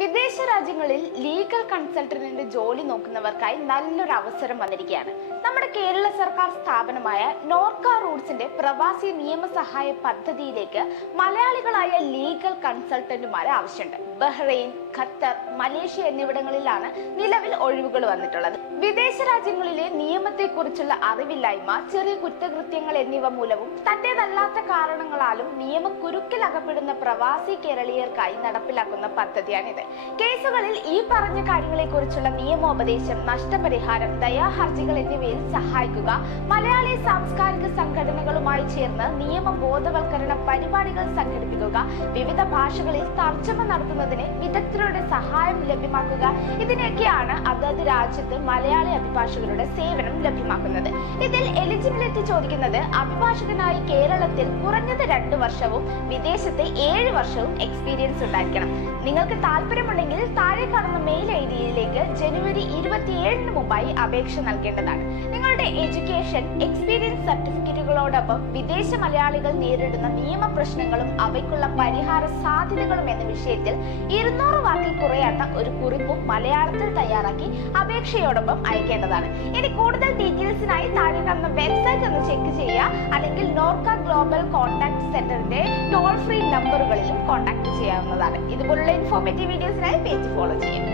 വിദേശ രാജ്യങ്ങളിൽ ലീഗൽ കൺസൾട്ടന്റിന്റെ ജോലി നോക്കുന്നവർക്കായി നല്ലൊരു അവസരം വന്നിരിക്കുകയാണ്. നമ്മുടെ കേരള സർക്കാർ സ്ഥാപനമായ നോർക്ക റൂട്ട്സിന്റെ പ്രവാസി നിയമസഹായ പദ്ധതിയിലേക്ക് മലയാളികളായ ലീഗൽ കൺസൾട്ടന്റുമാരെ ആവശ്യമുണ്ട്. ബഹ്റൈൻ, ഖത്തർ, മലേഷ്യ എന്നിവിടങ്ങളിലാണ് നിലവിൽ ഒഴിവുകൾ വന്നിട്ടുള്ളത്. വിദേശ രാജ്യങ്ങളിലെ നിയമത്തെക്കുറിച്ചുള്ള അറിവില്ലായ്മ, ചെറിയ കുറ്റകൃത്യങ്ങൾ എന്നിവ മൂലവും തന്റേതല്ലാത്ത കാരണങ്ങളാലും നിയമക്കുരുക്കിലകപ്പെടുന്ന പ്രവാസി കേരളീയർക്കായി നടപ്പിലാക്കുന്ന പദ്ധതിയാണിത്. കേസുകളിൽ ഈ പറഞ്ഞ കാര്യങ്ങളെ കുറിച്ചുള്ള നിയമോപദേശം, നഷ്ടപരിഹാരം, ദയാഹർജികൾ എന്നിവയിൽ സഹായിക്കുക, മലയാളി സാംസ്കാരിക സംഘടനകളുമായി ചേർന്ന് നിയമ ബോധവൽക്കരണ പരിപാടികൾ സംഘടിപ്പിക്കുക, വിവിധ ഭാഷകളിൽ തർജ്ജമ നടത്തുന്നതിന് വിദഗ്ധരുടെ സഹായം ലഭ്യമാക്കുക, ഇതിനൊക്കെയാണ് അതത് രാജ്യത്ത് മലയാളി അഭിഭാഷകരുടെ സേവനം ലഭ്യമാക്കുന്നത്. ഇതിൽ എലിജിബിലിറ്റി ചോദിക്കുന്നത് അഭിഭാഷകനായി കേരളത്തിൽ കുറഞ്ഞത് 2 വർഷവും വിദേശത്ത് 7 വർഷവും എക്സ്പീരിയൻസ് ഉണ്ടായിരിക്കണം. നിങ്ങൾക്ക് താല്പര്യമുണ്ടെങ്കിൽ താഴെ കാണുന്ന മെയിൽ ഐഡിയിലേക്ക് ജനുവരി 27-ന് മുമ്പായി അപേക്ഷ നൽകേണ്ടതാണ്. നിങ്ങളുടെ എഡ്യൂക്കേഷൻ, എക്സ്പീരിയൻസ് സർട്ടിഫിക്കറ്റുകളോടൊപ്പം വിദേശ മലയാളികൾ നേരിടുന്ന നിയമ പ്രശ്നങ്ങളും അവയ്ക്കുള്ള പരിഹാര സാധ്യതകളും എന്ന വിഷയത്തിൽ 200 വാക്കിൽ കുറയാത്ത ഒരു കുറിപ്പും മലയാളത്തിൽ തയ്യാറാക്കി അപേക്ഷയോടൊപ്പം അയക്കേണ്ടതാണ്. ഇനി കൂടുതൽ ഡീറ്റെയിൽസിനായി താഴെ കാണുന്ന വെബ്സൈറ്റ് ഒന്ന് ചെക്ക് ചെയ്യുക, അല്ലെങ്കിൽ നോർക്ക ഗ്ലോബൽ കോൺടാക്ട് സെന്ററിന്റെ ടോൾ ഫ്രീ നമ്പറുകളിലും കോൺടാക്ട് ചെയ്യാവുന്നതാണ്. ഇതുപോലുള്ള ഇൻഫോർമേറ്റീവ് വീഡിയോസിനായി പേജ് ഫോളോ ചെയ്യും.